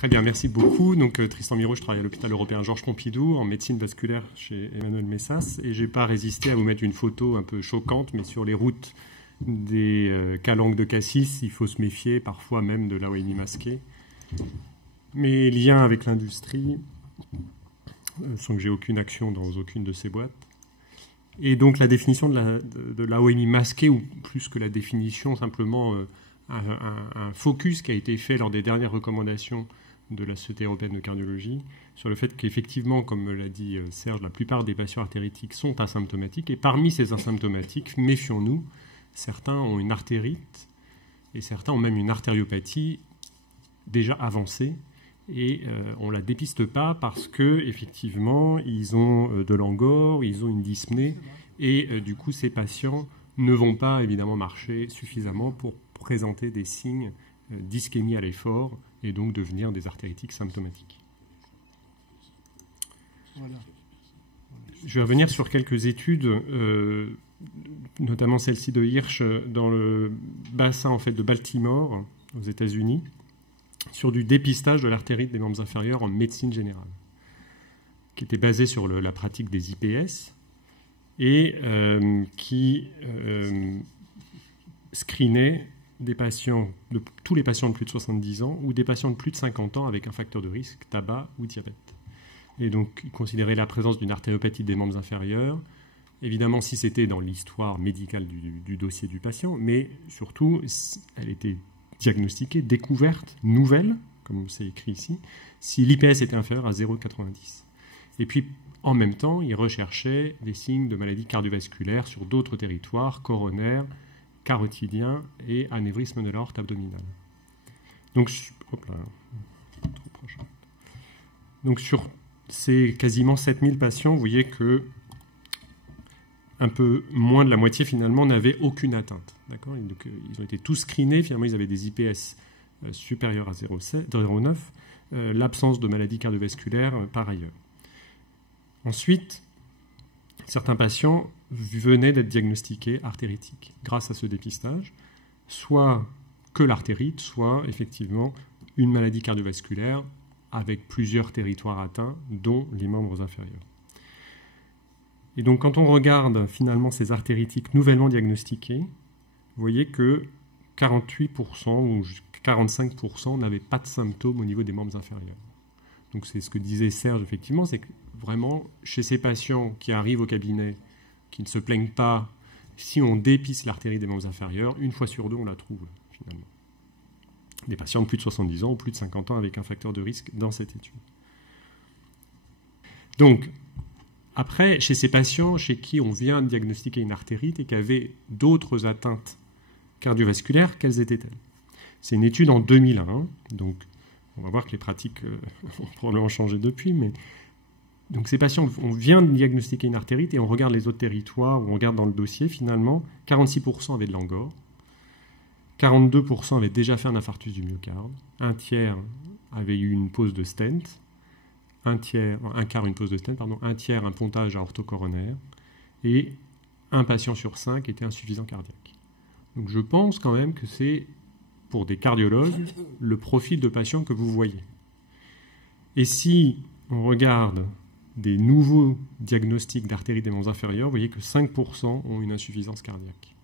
Très bien, merci beaucoup. Donc, Tristan Miraud, je travaille à l'hôpital européen Georges Pompidou en médecine vasculaire chez Emmanuel Messas, et je n'ai pas résisté à vous mettre une photo un peu choquante, mais sur les routes des calanques de cassis, il faut se méfier parfois même de l'AOMI masqué. Mes liens avec l'industrie sont que j'ai aucune action dans aucune de ces boîtes. Et donc la définition de l'AOMI masqué, ou plus que la définition, simplement un focus qui a été fait lors des dernières recommandations de la Société européenne de cardiologie sur le fait qu'effectivement, comme l'a dit Serge, la plupart des patients artéritiques sont asymptomatiques. Et parmi ces asymptomatiques, méfions-nous, certains ont une artérite et certains ont même une artériopathie déjà avancée. Et on ne la dépiste pas parce qu'effectivement, ils ont de l'angor, ils ont une dyspnée. Et du coup, ces patients ne vont pas évidemment marcher suffisamment pour présenter des signes d'ischémie à l'effort et donc devenir des artéritiques symptomatiques. Voilà. Je vais revenir sur quelques études, notamment celle-ci de Hirsch dans le bassin en fait, de Baltimore, aux États-Unis, sur du dépistage de l'artérite des membres inférieurs en médecine générale, qui était basé sur la pratique des IPS et qui screenait des patients, tous les patients de plus de 70 ans ou des patients de plus de 50 ans avec un facteur de risque, tabac ou diabète. Et donc, il considérait la présence d'une artériopathie des membres inférieurs, évidemment si c'était dans l'histoire médicale du dossier du patient, mais surtout, elle était diagnostiquée, découverte, nouvelle, comme c'est écrit ici, si l'IPS était inférieur à 0,90. Et puis, en même temps, il recherchait des signes de maladies cardiovasculaires sur d'autres territoires, coronaires, carotidiens et anévrisme de l'aorte abdominale. Donc, sur ces quasiment 7000 patients, vous voyez que un peu moins de la moitié, finalement, n'avaient aucune atteinte. D'accord ? Donc, ils ont été tous screenés. Finalement, ils avaient des IPS supérieurs à 0,9. L'absence de maladies cardiovasculaires par ailleurs. Ensuite, certains patients venaient d'être diagnostiqués artéritiques grâce à ce dépistage, soit que l'artérite, soit effectivement une maladie cardiovasculaire avec plusieurs territoires atteints, dont les membres inférieurs. Et donc, quand on regarde finalement ces artéritiques nouvellement diagnostiquées, vous voyez que 48% ou 45% n'avaient pas de symptômes au niveau des membres inférieurs. Donc, c'est ce que disait Serge, effectivement, c'est que vraiment, chez ces patients qui arrivent au cabinet, qui ne se plaignent pas, si on dépiste l'artérite des membres inférieurs, une fois sur deux, on la trouve, finalement. Des patients de plus de 70 ans ou plus de 50 ans avec un facteur de risque dans cette étude. Donc, après, chez ces patients chez qui on vient de diagnostiquer une artérite et qui avaient d'autres atteintes cardiovasculaires, quelles étaient-elles? C'est une étude en 2001, donc on va voir que les pratiques ont probablement changé depuis, mais donc ces patients, on vient de diagnostiquer une artérite et on regarde les autres territoires, on regarde dans le dossier, finalement, 46% avaient de l'angor, 42% avaient déjà fait un infarctus du myocarde, un tiers avait eu une pose de stent, un quart une pose de stent, pardon, un tiers un pontage à orthocoronaire, et un patient sur 5 était insuffisant cardiaque. Donc je pense quand même que c'est, pour des cardiologues, le profil de patient que vous voyez. Et si on regarde des nouveaux diagnostics d'artérite des membres inférieurs, vous voyez que 5% ont une insuffisance cardiaque.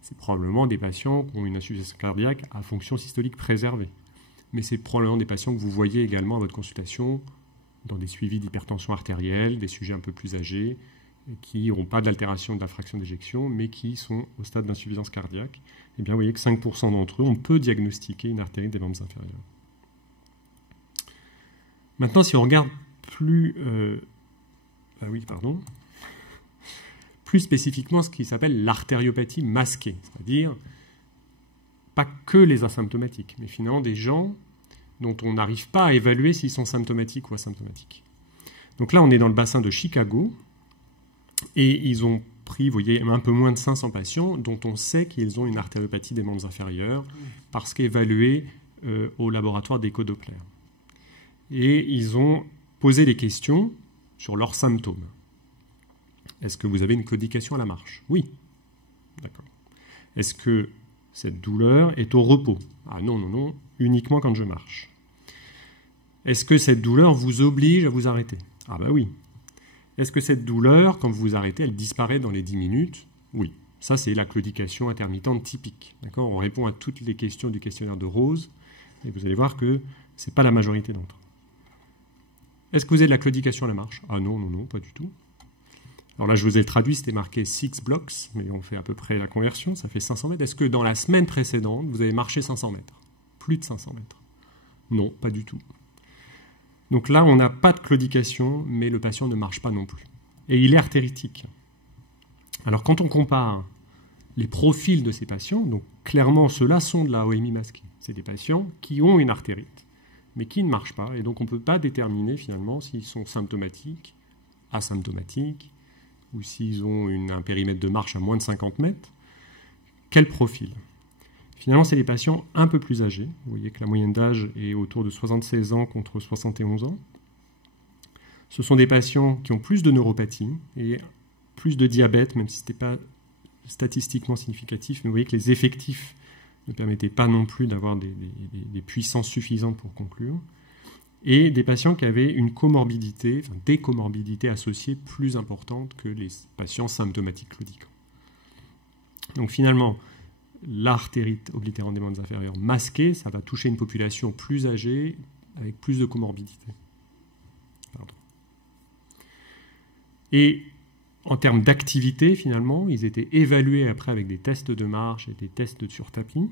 C'est probablement des patients qui ont une insuffisance cardiaque à fonction systolique préservée. Mais c'est probablement des patients que vous voyez également à votre consultation dans des suivis d'hypertension artérielle, des sujets un peu plus âgés, qui n'auront pas d'altération de la fraction d'éjection, mais qui sont au stade d'insuffisance cardiaque. Eh bien, vous voyez que 5% d'entre eux, on peut diagnostiquer une artérite des membres inférieurs. Maintenant, si on regarde plus spécifiquement ce qui s'appelle l'artériopathie masquée, c'est-à-dire pas que les asymptomatiques, mais finalement des gens dont on n'arrive pas à évaluer s'ils sont symptomatiques ou asymptomatiques. Donc là, on est dans le bassin de Chicago, et ils ont pris, vous voyez, un peu moins de 500 patients dont on sait qu'ils ont une artériopathie des membres inférieurs parce qu'évalués au laboratoire d'écho-Doppler. Et ils ont posé des questions sur leurs symptômes. Est-ce que vous avez une claudication à la marche? Oui. D'accord. Est-ce que cette douleur est au repos? Ah non, non, non, uniquement quand je marche. Est-ce que cette douleur vous oblige à vous arrêter? Ah bah oui. Est-ce que cette douleur, quand vous vous arrêtez, elle disparaît dans les 10 minutes? Oui. Ça, c'est la claudication intermittente typique. D'accord? On répond à toutes les questions du questionnaire de Rose, et vous allez voir que ce n'est pas la majorité d'entre eux. Est-ce que vous avez de la claudication à la marche? Ah non, non, non, pas du tout. Alors là, je vous ai traduit, c'était marqué 6 blocks, mais on fait à peu près la conversion, ça fait 500 mètres. Est-ce que dans la semaine précédente, vous avez marché 500 mètres? Plus de 500 mètres? Non, pas du tout. Donc là, on n'a pas de claudication, mais le patient ne marche pas non plus. Et il est artéritique. Alors quand on compare les profils de ces patients, donc clairement ceux-là sont de la OMI masquée. C'est des patients qui ont une artérite, mais qui ne marchent pas, et donc on ne peut pas déterminer finalement s'ils sont symptomatiques, asymptomatiques, ou s'ils ont un périmètre de marche à moins de 50 mètres. Quel profil? Finalement, c'est des patients un peu plus âgés. Vous voyez que la moyenne d'âge est autour de 76 ans contre 71 ans. Ce sont des patients qui ont plus de neuropathie et plus de diabète, même si ce n'était pas statistiquement significatif. Mais vous voyez que les effectifs ne permettaient pas non plus d'avoir des puissances suffisantes pour conclure. Et des patients qui avaient une comorbidité, enfin des comorbidités associées plus importantes que les patients symptomatiques claudiquants. Donc finalement, l'artérite oblitérante des membres inférieurs masquée, ça va toucher une population plus âgée avec plus de comorbidité. Pardon. Et en termes d'activité, finalement, ils étaient évalués après avec des tests de marche et des tests sur tapis.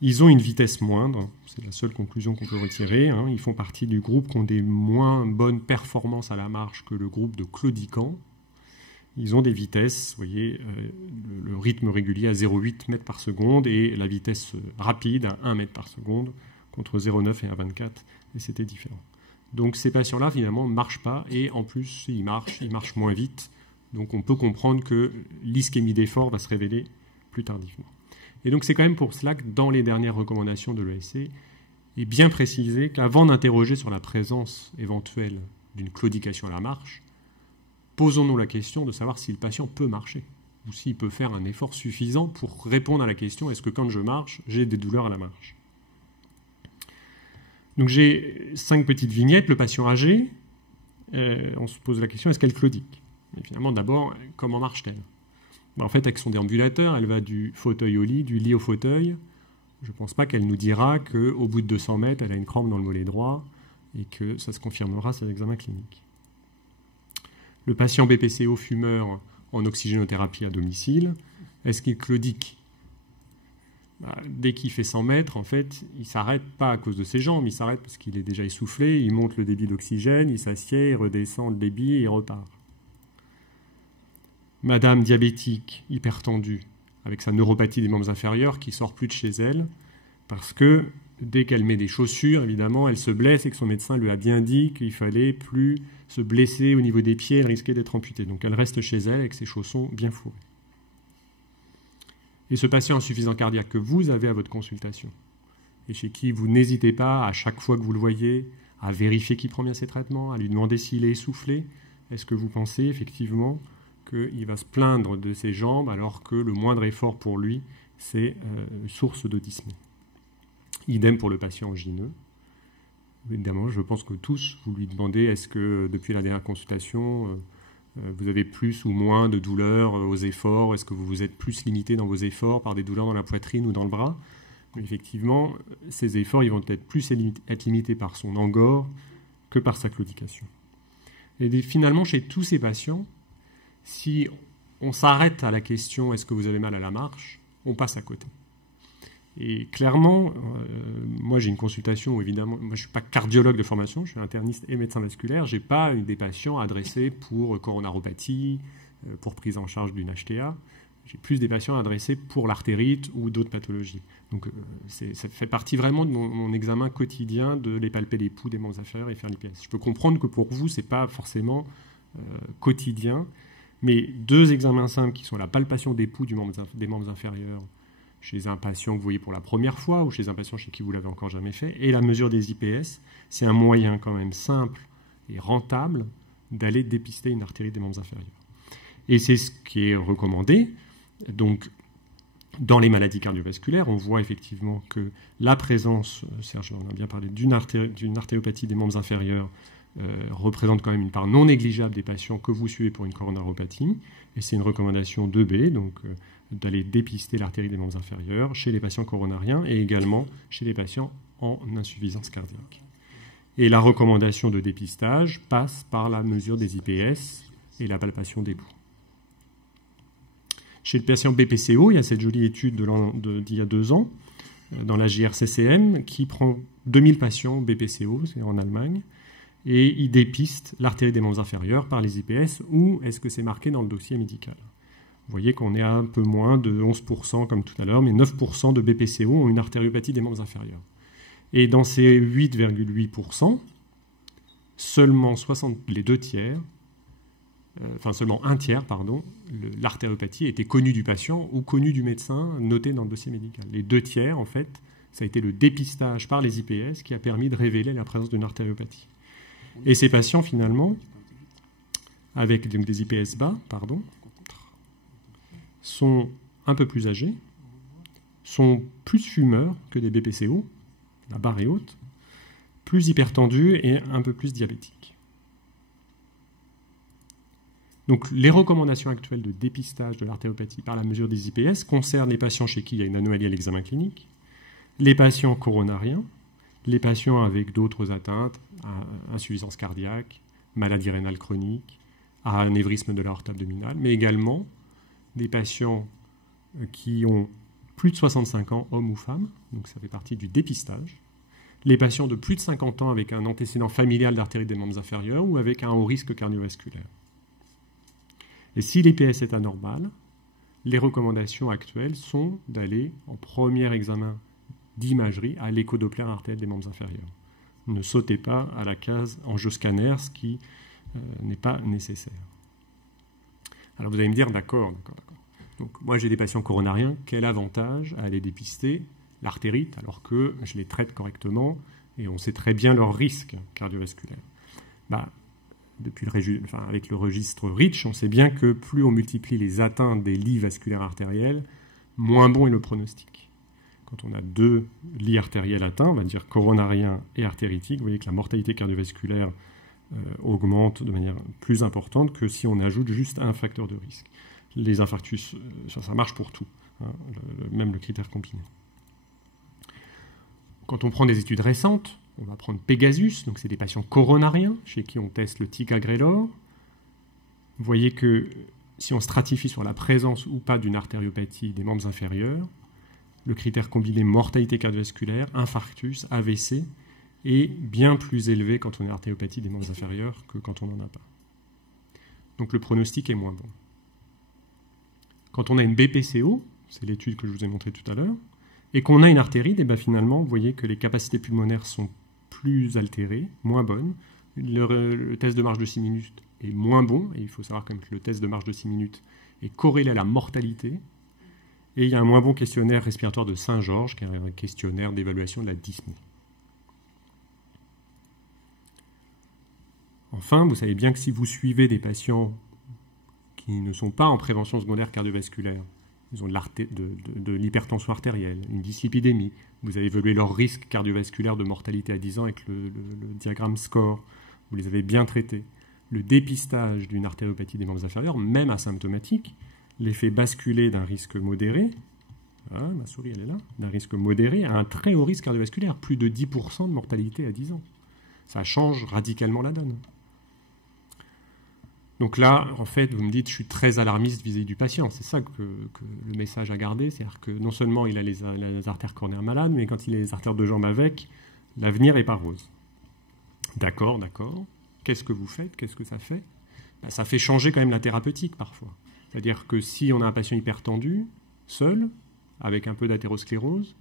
Ils ont une vitesse moindre, c'est la seule conclusion qu'on peut retirer. Hein. Ils font partie du groupe qui ont des moins bonnes performances à la marche que le groupe de claudiquants. Ils ont des vitesses, vous voyez, le rythme régulier à 0,8 mètres par seconde et la vitesse rapide à 1 mètre par seconde contre 0,9 et 1,24, et c'était différent. Donc ces patients-là, finalement, ne marchent pas, et en plus, ils marchent moins vite. Donc on peut comprendre que l'ischémie d'effort va se révéler plus tardivement. Et donc c'est quand même pour cela que dans les dernières recommandations de l'ESC, il est bien précisé qu'avant d'interroger sur la présence éventuelle d'une claudication à la marche, posons-nous la question de savoir si le patient peut marcher, ou s'il peut faire un effort suffisant pour répondre à la question, est-ce que quand je marche, j'ai des douleurs à la marche? Donc j'ai 5 petites vignettes. Le patient âgé, on se pose la question, est-ce qu'elle claudique? Et finalement, d'abord, comment marche-t-elle? En fait, avec son déambulateur, elle va du fauteuil au lit, du lit au fauteuil. Je ne pense pas qu'elle nous dira qu'au bout de 200 mètres, elle a une crampe dans le mollet droit et que ça se confirmera sur l'examen clinique. Le patient BPCO fumeur en oxygénothérapie à domicile, est-ce qu'il claudique? Dès qu'il fait 100 mètres, en fait, il ne s'arrête pas à cause de ses jambes, il s'arrête parce qu'il est déjà essoufflé, il monte le débit d'oxygène, il s'assied, il redescend le débit et il repart. Madame diabétique, hypertendue, avec sa neuropathie des membres inférieurs qui sort plus de chez elle, parce que dès qu'elle met des chaussures, évidemment, elle se blesse et que son médecin lui a bien dit qu'il fallait plus se blesser au niveau des pieds, elle risquait d'être amputée. Donc elle reste chez elle avec ses chaussons bien fourrés. Et ce patient insuffisant cardiaque que vous avez à votre consultation, et chez qui vous n'hésitez pas, à chaque fois que vous le voyez, à vérifier qu'il prend bien ses traitements, à lui demander s'il est essoufflé, est-ce que vous pensez effectivement qu'il va se plaindre de ses jambes alors que le moindre effort pour lui, c'est source de dyspnée? Idem pour le patient angineux. Évidemment, je pense que tous, vous lui demandez est-ce que depuis la dernière consultation, vous avez plus ou moins de douleurs aux efforts, est-ce que vous vous êtes plus limité dans vos efforts par des douleurs dans la poitrine ou dans le bras? Mais effectivement, ces efforts ils vont peut-être plus être limités par son angor que par sa claudication. Et finalement, chez tous ces patients, si on s'arrête à la question « est-ce que vous avez mal à la marche ?», on passe à côté. Et clairement, moi j'ai une consultation où évidemment, moi je ne suis pas cardiologue de formation, je suis interniste et médecin vasculaire, je n'ai pas des patients adressés pour coronaropathie, pour prise en charge d'une HTA, j'ai plus des patients adressés pour l'artérite ou d'autres pathologies. Donc ça fait partie vraiment de mon examen quotidien de les palper les poux des membres inférieurs et faire l'IPS. Je peux comprendre que pour vous, ce n'est pas forcément quotidien, mais 2 examens simples qui sont la palpation des poux des membres inférieurs chez un patient que vous voyez pour la première fois ou chez un patient chez qui vous l'avez encore jamais fait, et la mesure des IPS, c'est un moyen quand même simple et rentable d'aller dépister une artérite des membres inférieurs. Et c'est ce qui est recommandé. Donc, Dans les maladies cardiovasculaires, on voit effectivement que la présence, Serge en a bien parlé, d'une artériopathie des membres inférieurs représente quand même une part non négligeable des patients que vous suivez pour une coronaropathie. Et c'est une recommandation 2B, donc d'aller dépister l'artérie des membres inférieurs chez les patients coronariens et également chez les patients en insuffisance cardiaque. Et la recommandation de dépistage passe par la mesure des IPS et la palpation des pouls. Chez le patient BPCO, il y a cette jolie étude d'il y a 2 ans, dans la JRCCM, qui prend 2000 patients BPCO, c'est en Allemagne, et il dépiste l'artérie des membres inférieurs par les IPS, ou est-ce que c'est marqué dans le dossier médical? Vous voyez qu'on est à un peu moins de 11% comme tout à l'heure, mais 9% de BPCO ont une artériopathie des membres inférieurs. Et dans ces 8,8%, seulement les 2 tiers, seulement un tiers, pardon, l'artériopathie était connue du patient ou connue du médecin, notée dans le dossier médical. Les 2 tiers, en fait, ça a été le dépistage par les IPS qui a permis de révéler la présence d'une artériopathie. Et ces patients, finalement, avec des IPS bas, sont un peu plus âgés, sont plus fumeurs que des BPCO, la barre est haute, plus hypertendus et un peu plus diabétiques. Donc, les recommandations actuelles de dépistage de l'artériopathie par la mesure des IPS concernent les patients chez qui il y a une anomalie à l'examen clinique, les patients coronariens, les patients avec d'autres atteintes, insuffisance cardiaque, maladie rénale chronique, anévrisme de l'aorte abdominale, mais également des patients qui ont plus de 65 ans, hommes ou femmes, donc ça fait partie du dépistage, les patients de plus de 50 ans avec un antécédent familial d'artérie des membres inférieurs ou avec un haut risque cardiovasculaire. Et si l'IPS est anormal, les recommandations actuelles sont d'aller en premier examen d'imagerie à l'échodoppler artériel des membres inférieurs. Ne sautez pas à la case angioscanner, ce qui n'est pas nécessaire. Alors vous allez me dire, d'accord. Donc moi j'ai des patients coronariens, quel avantage à aller dépister l'artérite alors que je les traite correctement et on sait très bien leur risque cardiovasculaire. Avec le registre REACH, on sait bien que plus on multiplie les atteintes des lits vasculaires artériels, moins bon est le pronostic. Quand on a 2 lits artériels atteints, on va dire coronarien et artéritique, vous voyez que la mortalité cardiovasculaire augmente de manière plus importante que si on ajoute juste un facteur de risque. Les infarctus, ça marche pour tout, même le critère combiné. Quand on prend des études récentes, on va prendre Pegasus, donc c'est des patients coronariens chez qui on teste le ticagrelor. Vous voyez que si on stratifie sur la présence ou pas d'une artériopathie des membres inférieurs, le critère combiné mortalité cardiovasculaire, infarctus, AVC est bien plus élevé quand on a une artériopathie des membres inférieurs que quand on n'en a pas. Donc le pronostic est moins bon. Quand on a une BPCO, c'est l'étude que je vous ai montrée tout à l'heure, et qu'on a une artérite, et finalement, vous voyez que les capacités pulmonaires sont plus altérées, moins bonnes. Le test de marche de 6 minutes est moins bon, et il faut savoir quand même que le test de marche de 6 minutes est corrélé à la mortalité. Et il y a un moins bon questionnaire respiratoire de Saint-Georges, qui est un questionnaire d'évaluation de la dyspnée. Enfin, vous savez bien que si vous suivez des patients qui ne sont pas en prévention secondaire cardiovasculaire, ils ont de l'hypertension artérielle, une dyslipidémie, vous avez évalué leur risque cardiovasculaire de mortalité à 10 ans avec le diagramme SCORE, vous les avez bien traités. Le dépistage d'une artériopathie des membres inférieurs, même asymptomatique, les fait basculer d'un risque modéré, ma souris elle est là, d'un risque modéré à un très haut risque cardiovasculaire, plus de 10% de mortalité à 10 ans. Ça change radicalement la donne. Donc là, en fait, vous me dites, je suis très alarmiste vis-à-vis du patient. C'est ça que le message à garder. C'est-à-dire que non seulement il a les artères coronaires malades, mais quand il a les artères de jambes avec, l'avenir n'est pas rose. D'accord. Qu'est-ce que vous faites? Qu'est-ce que ça fait? Ça fait changer quand même la thérapeutique parfois. C'est-à-dire que si on a un patient hypertendu, seul, avec un peu d'athérosclérose,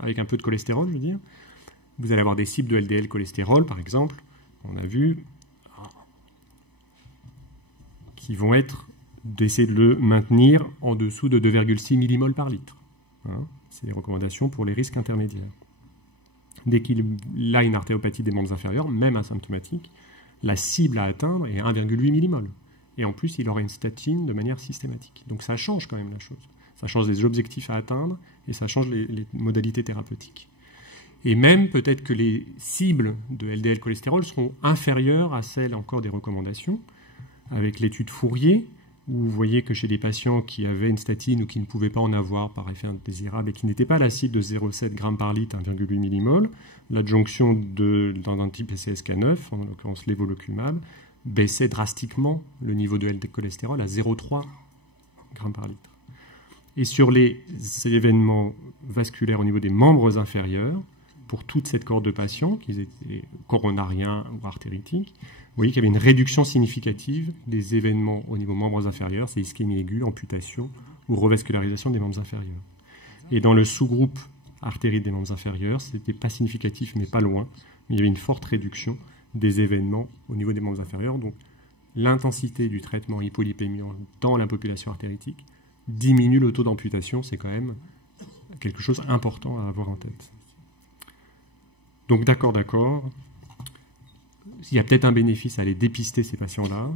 avec un peu de cholestérol, je veux dire, vous allez avoir des cibles de LDL cholestérol, par exemple, on a vu, qui vont être d'essayer de le maintenir en dessous de 2,6 millimoles par litre. C'est des recommandations pour les risques intermédiaires. Dès qu'il a une artériopathie des membres inférieurs, même asymptomatique, la cible à atteindre est 1,8 millimoles. Et en plus, il aura une statine de manière systématique. Donc ça change quand même la chose. Ça change les objectifs à atteindre et ça change les modalités thérapeutiques. Et même peut-être que les cibles de LDL cholestérol seront inférieures à celles encore des recommandations, avec l'étude Fourier, où vous voyez que chez des patients qui avaient une statine ou qui ne pouvaient pas en avoir par effet indésirable et qui n'étaient pas à la cible de 0,7 g par litre, 1,8 mmol, l'adjonction d'un type PCSK9, en l'occurrence l'évolucumab, baissait drastiquement le niveau de LDL cholestérol à 0,3 g par litre. Et sur les événements vasculaires au niveau des membres inférieurs, pour toute cette cohorte de patients, qu'ils étaient coronariens ou artéritiques, vous voyez qu'il y avait une réduction significative des événements au niveau membres inférieurs, c'est ischémie aiguë, amputation ou revascularisation des membres inférieurs. Et dans le sous-groupe artérite des membres inférieurs, ce n'était pas significatif, mais pas loin, mais il y avait une forte réduction des événements au niveau des membres inférieurs. Donc l'intensité du traitement hypolipémiant dans la population artéritique diminue le taux d'amputation, c'est quand même quelque chose d'important à avoir en tête. Donc d'accord, il y a peut-être un bénéfice à aller dépister ces patients-là.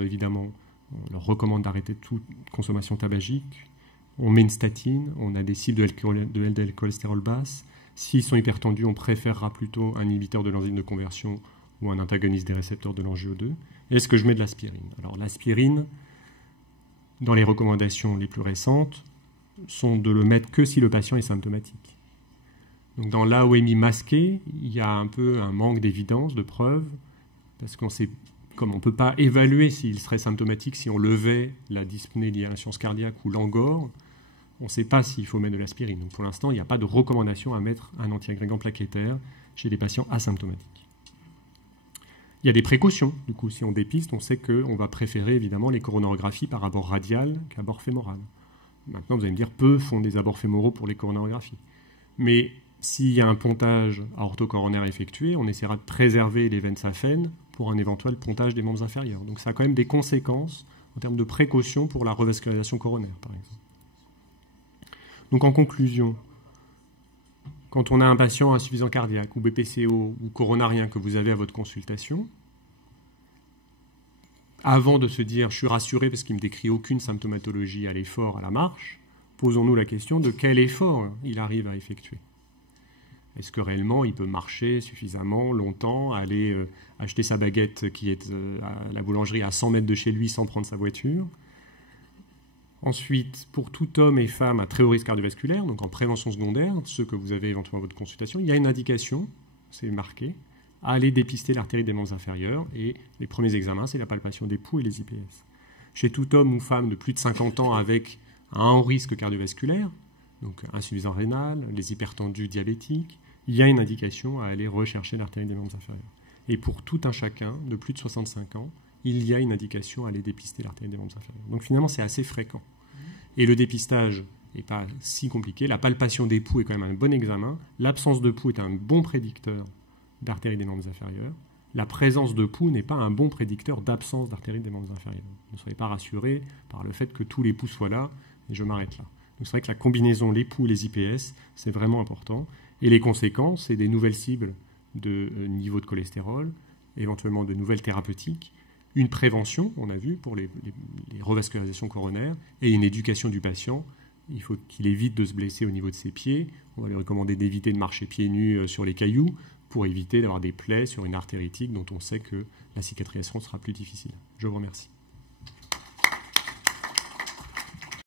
Évidemment, on leur recommande d'arrêter toute consommation tabagique. On met une statine, on a des cibles de LDL cholestérol basse. S'ils sont hypertendus, on préférera plutôt un inhibiteur de l'enzyme de conversion ou un antagoniste des récepteurs de l'angio2. Est-ce que je mets de l'aspirine? Alors l'aspirine, dans les recommandations les plus récentes, sont de le mettre que si le patient est symptomatique. Donc dans l'AOMI masqué, il y a un peu un manque d'évidence, de preuves, parce qu'on sait, comme on ne peut pas évaluer s'il serait symptomatique si on levait la dyspnée liée à l'insuffisance cardiaque ou l'angor, on ne sait pas s'il faut mettre de l'aspirine. Donc pour l'instant, il n'y a pas de recommandation à mettre un antiagrégant plaquettaire chez les patients asymptomatiques. Il y a des précautions. Du coup, si on dépiste, on sait qu'on va préférer évidemment les coronarographies par abord radial qu'abord fémoral. Maintenant, vous allez me dire, peu font des abords fémoraux pour les coronarographies. Mais s'il y a un pontage aortocoronaire effectué, on essaiera de préserver les veines saphènes pour un éventuel pontage des membres inférieurs. Donc ça a quand même des conséquences en termes de précaution pour la revascularisation coronaire, par exemple. Donc en conclusion, quand on a un patient insuffisant cardiaque ou BPCO ou coronarien que vous avez à votre consultation, avant de se dire « je suis rassuré parce qu'il ne me décrit aucune symptomatologie à l'effort, à la marche », posons-nous la question de quel effort il arrive à effectuer. Est-ce que réellement il peut marcher suffisamment longtemps, aller acheter sa baguette qui est à la boulangerie à 100 mètres de chez lui sans prendre sa voiture? Ensuite, pour tout homme et femme à très haut risque cardiovasculaire, donc en prévention secondaire, ceux que vous avez éventuellement à votre consultation, il y a une indication, c'est marqué, à aller dépister l'artérite des membres inférieurs. Et les premiers examens, c'est la palpation des pouls et les IPS. Chez tout homme ou femme de plus de 50 ans avec un haut risque cardiovasculaire, donc insuffisance rénale, les hypertendus diabétiques, il y a une indication à aller rechercher l'artérite des membres inférieurs. Et pour tout un chacun de plus de 65 ans, il y a une indication à aller dépister l'artérite des membres inférieurs. Donc finalement, c'est assez fréquent. Et le dépistage n'est pas si compliqué. La palpation des pouls est quand même un bon examen. L'absence de pouls est un bon prédicteur d'artérite des membres inférieurs. La présence de pouls n'est pas un bon prédicteur d'absence d'artérite des membres inférieurs. Ne soyez pas rassurés par le fait que tous les pouls soient là, et je m'arrête là. Donc c'est vrai que la combinaison les pouls et les IPS, c'est vraiment important. Et les conséquences, c'est des nouvelles cibles de niveau de cholestérol, éventuellement de nouvelles thérapeutiques, une prévention, on a vu, pour les revascularisations coronaires, et une éducation du patient. Il faut qu'il évite de se blesser au niveau de ses pieds. On va lui recommander d'éviter de marcher pieds nus sur les cailloux pour éviter d'avoir des plaies sur une artéritique dont on sait que la cicatrisation sera plus difficile. Je vous remercie.